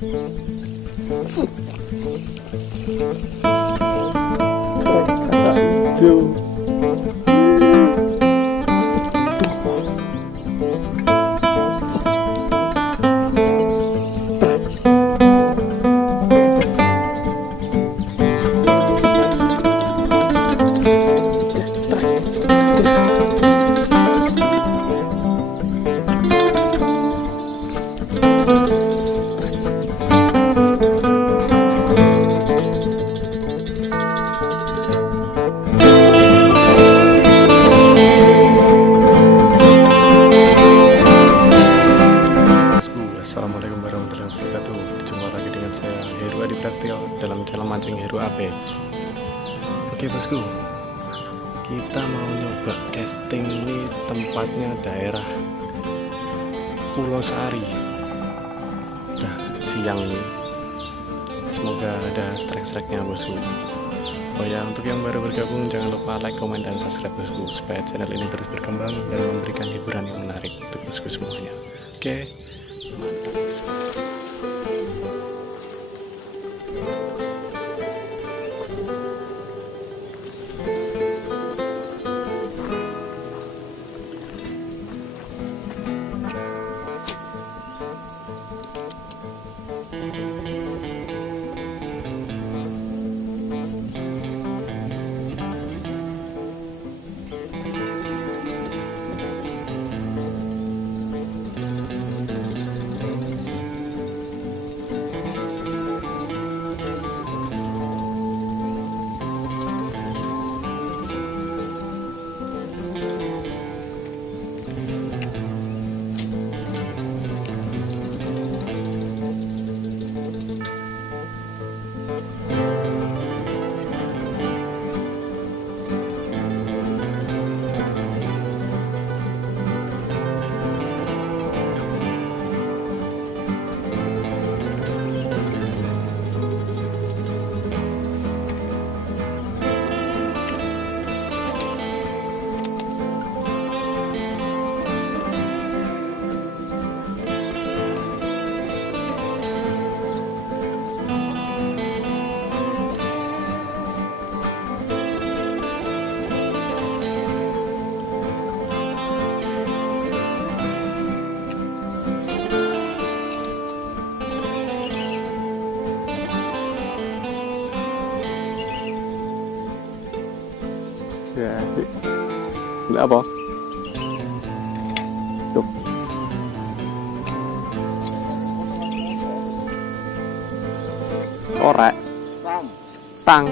Kata hijau. Assalamualaikum warahmatullahi wabarakatuh. Berjumpa lagi dengan saya Heru Adi Prasetyo dalam channel mancing Heru AP. Oke bosku, kita mau nyoba casting ini. Tempatnya daerah Pulau Sari. Udah siang nih, semoga ada strike-strike-nya bosku. Oh ya, untuk yang baru bergabung jangan lupa like, komen, dan subscribe bosku, supaya channel ini terus berkembang dan memberikan hiburan yang menarik untuk bosku semuanya. Oke, ya sih. Enggak apa? Tuh. Orek. Tang.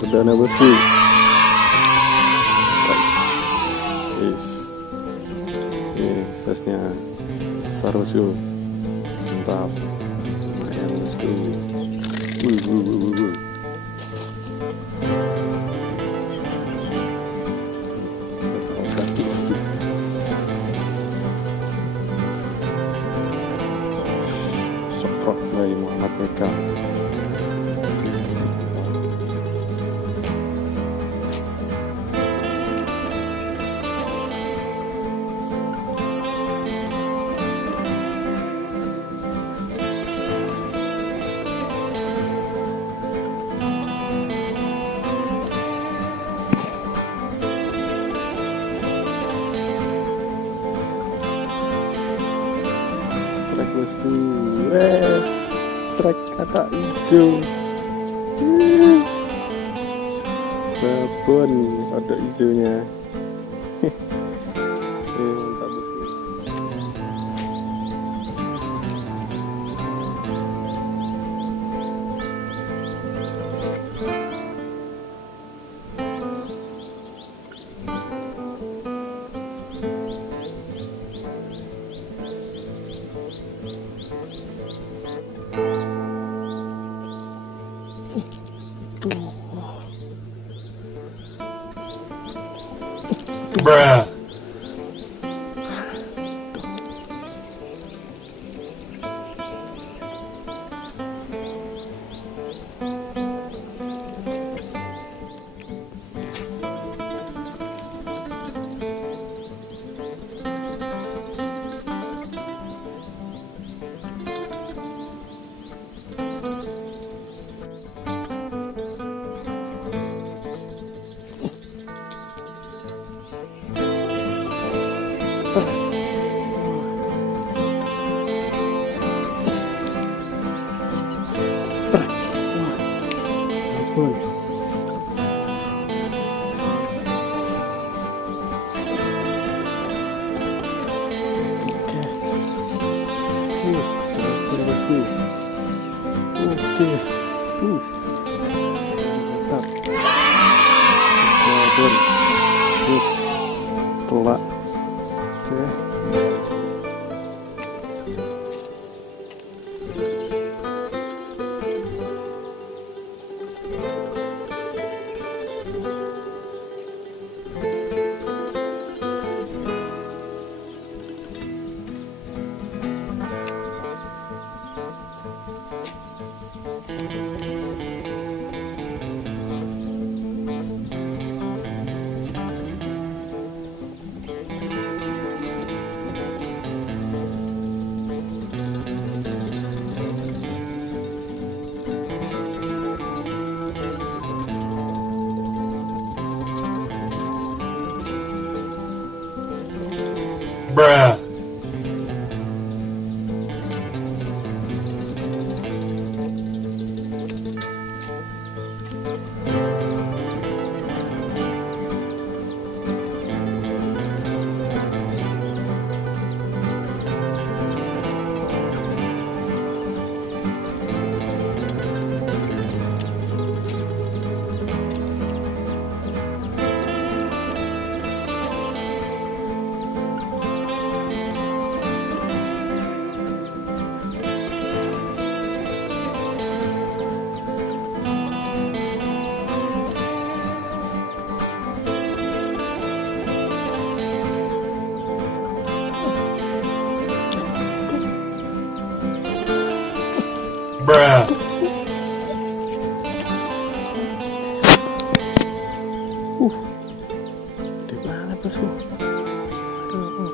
perdana bosku. Is ini size-nya besar bosku, mantap, lumayan bosku. Sokrok dari Muhammad Meka. Strike bosku, strike kata hijau. Babon ada hijaunya. Mantap bosku. Bruh. Mantap. Babon. Telak. Oke. Bruh. Bruh. Gede banget bosku. Aduh.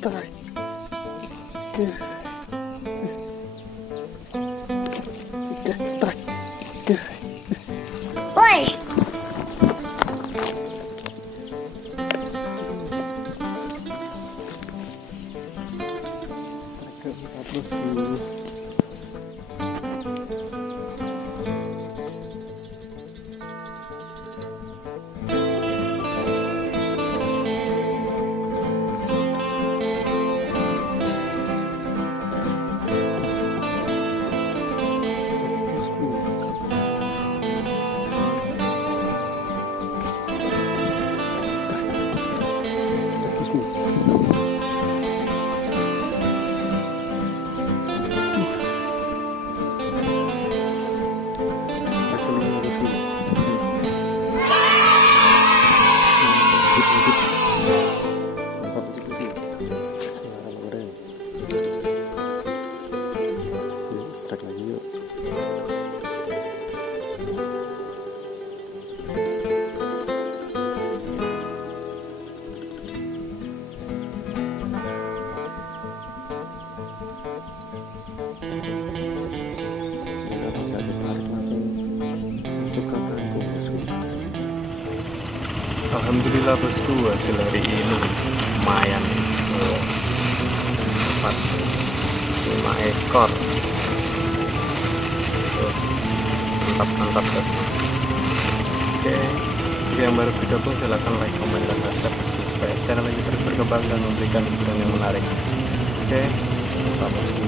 Strike. Strike. Alhamdulillah bosku, hasil hari ini lumayan. Dapat 5 ekor. Mantap ya. Oke, bagi yang baru bergabung silahkan like, komen, dan subscribe supaya channel ini terus berkembang dan memberikan hiburan yang menarik. Oke, mantap bosku.